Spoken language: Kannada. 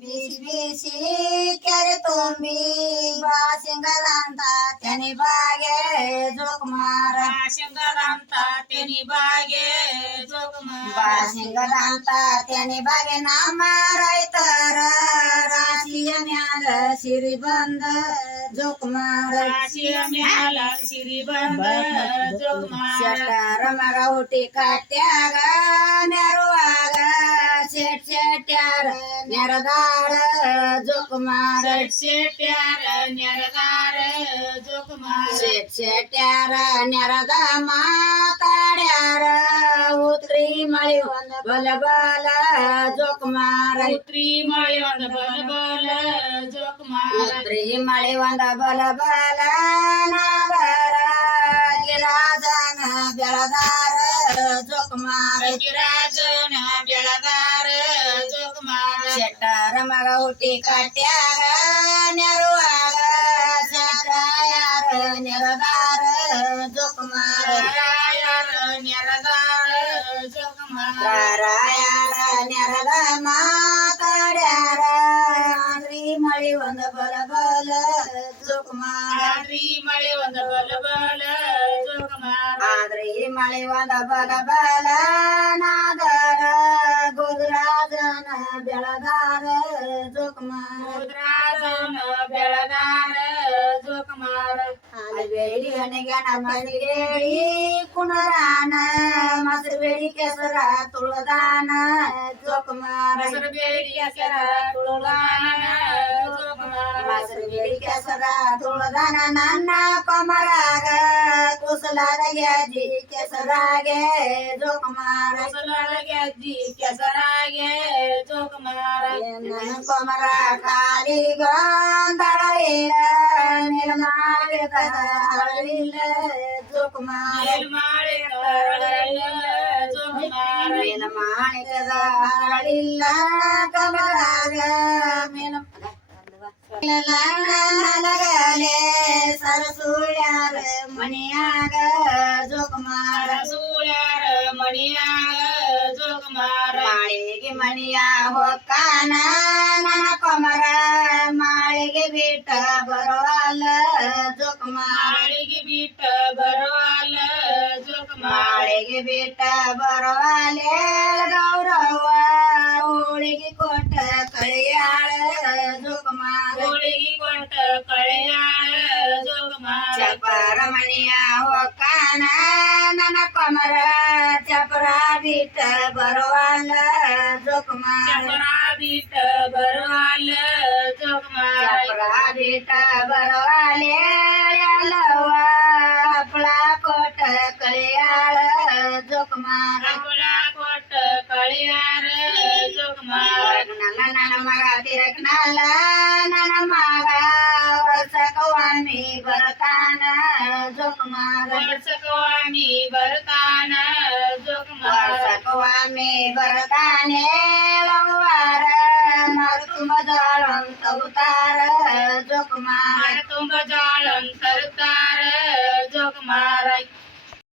ಬಿಸಿ ಬಿಸಿ ಕೆರೆ ತುಂಬಿ ಬಾಸಿಂಗದಂತ ತೆನಿ ಬಾಗೆ ಜೋಕುಮಾರ ಸಿಂಗದಂತ ತೆನಿ ಬಾಗೆ ಜೋಕುಮಾರ ಬಾಸಿಂಗದಂತ ತೆನಿ ಬಾಗೆ ನಮ್ಮ ರೈತರ ರಾಶಿಯ ಮ್ಯಾಲ ಸಿರಿ ಬಂದ ಜೋಕುಮಾರ ರಾಶಿಯ ಮ್ಯಾಲ ಸಿರಿ ಬಂದ ಜೋಕುಮಾರ ಶೆಟ್ಟರ ಮಗ ಹುಟ್ಟಿ ಕಟ್ಟ್ಯಾಗ ನೆರವಾಗ ಶೆಟ್ ಶೆಟ್ಟ್ಯಾರ ನೆರದಾರ ಜೋಕುಮಾರ ಶೆಟ್ಟ್ಯಾರ ನೆರದಾರ ಜೋಕುಮಾರ ಶೆಟ್ ಶೆಟ್ಟ್ಯಾರ ನೆರದ ಮಾತಾಡ್ಯಾರ ಉತ್ರಿ ಮಳಿ ಒಂದ ಬಲ ಬಲ ಜೋಕುಮಾರ ಉತ್ರಿ ಮಳೆ ಒಂದ ಬಲ ಬಲ ಜೋಕುಮಾರ ಉತ್ರಿ ಮಳಿ ಒಂದ ಬಲ ಬಲ ನಾಗರ ಗಿರಾಜನ ಬೆಳದಾರ ಜೋಕುಮಾರ ರಾಜನ ಬೆಳದಾರ ಜೋಕುಮಾರ ಶೆಟ್ಟರ ಮಗ ಹುಟ್ಟಿ ಕಟ್ಟ್ಯಾಗ ನೆರವಾಗ ಶೆಟ್ರಾಯರ ನೆರದಾರ ಜೋಕುಮಾರ ರಾಯರ ನೆರದಾರ ಜೋಕುಮಾರ ರಾಯರ ನೆರದ ಮಾತಾಡ್ಯಾರ ಅಂದ್ರಿ ಮಳಿ ಒಂದ ಬಲ ಬಲ ಜೋಕುಮಾರ ಆದ್ರಿ ಮಳೆ ಒಂದ ಬಲ ಬಲ ಜೋಕುಮಾರ ಆದ್ರಿ ಮಳಿ ಒಂದ ಬಲ ಬಲ ನಾದರ ಗುಜರಾಜನ ಬೆಳದಾರ ಜೋಕುಮಾರ ರಾಜನ ಬೆಳದಾರ ಜೋಕುಮಾರ ಬೇಡಿ ಹಣಿಗಣ ಮರಿಗೇಳಿ ಕುಣರಾನ ಮೊಸರು ಬೇಡಿ ಕೆಸರ ತುಳದಾನ ಜೋಕುಮಾರ ಹೆಸರು ಬೇಡಿ ಹೆಸರ ತುಳುಗಾನ ಜೋಕುಮಾರ ಮೊಸರು ಬೇಡಿ ಕೆಸರ ತುಳದಾನ ನನ್ನ ಕೊಮರಾಗ ಕುಸಲಾದ ಗೆಜ್ಜಿ ಕೆಸರಾಗೆ ಜೋಕುಮಾರ ಕುಸಲೊಳಗೆ ಅಜ್ಜಿ ಕೆಸರಾಗೆ ಜೋಕುಮಾರ ನನ್ನ ಕೊಮರ ಕಾಲಿಗೊಂದಳಿಲ್ಲ ನಿರ್ಮಾಣ ಹರಳಿಲ್ಲ ಜೋಕುಮಾರ ಮಾಡಿ ಕರಳಿಲ್ಲ ಜೋಕುಮಾರ ಮಾಣಿಕದ ಹರಳಿಲ್ಲ ಕಮರಾಗ ಮೇಲ ನನಗಲೆ ಸರಸುಳ್ಯಾರ ಮಣಿಯಾಗ ಜೋಕುಮಾರ ಸೂಳ್ಯಾರ ಮಣಿಯಾಗ ಜೋಕುಮಾರ ಮಾಳಿಗೆ ಮಣಿಯ ಹೊಕ್ಕಾನ ನನ್ನ ಕೊಮರ ಮಾಳಿಗೆ ಬಿಟ್ಟ ಬರೋಲ್ಲ ಜೋಕುಮಾರ ಮಾಳಿಗೆ ಬಿಟ್ಟ ಬರುವಲ್ಲ ಜೋಕುಮಾರ ಮಾಳಿಗೆ ಬಿಟ್ಟ ಬರೋಲೆ ಗೌರವ ಹೋಳಿಗೆ ಕೊಟ್ಟ ಕಳಿಯಾಳ ಜೋಕುಮಾರ ಹೋಳಿಗೆ ಕೊಟ್ಟ ಕಳೆಯಾಳ ಜೋಕುಮಾರ ಚಪರ ಮಣಿಯ ಹೊಕ್ಕಾನ ನನ್ನ ಕೊಮರ ಚಪರ ಬಿಟ್ಟ ಬರೋಲ್ಲ ಜೋಕುಮಾರ ಚಪರ ಬಿಟ್ಟ ಬರುವಲ್ಲ ಜೋಕುಮಾರ ಚಪರ ಬಿಟ್ಟ ಬರೋಲೆ ಎಲ್ಲವ ಹಪ್ಪಳ ಕೊಟ್ಟ ಕಳಿಯಾಳ ಜೋಕುಮಾರ ಹಪ್ಪಳ ಕೊಟ್ಟ ಕಳೆಯಾರ ಜೋಕುಮಾರ ನನ್ನ ಮಗ ತಿರಕ್ನಲ್ಲ ನನ್ನ ಮಗ ವರ್ಷಕವಾಮಿ ಬರತಾನ ಜೋಕುಮಾರ ವರ್ಷಕವಾಮಿ ಬರ್ತಾನ ಜೋಕುಮಾರ ವರ್ಷಕವಾಮಿ ಬರತಾನೆ ಲವ್ವಾರ ಮರು ತುಂಬ ಜಾಳ ತಗುತ್ತಾರ ಜೋಕುಮಾರ ತುಂಬ ಜಾಳ ತರುತ್ತಾರ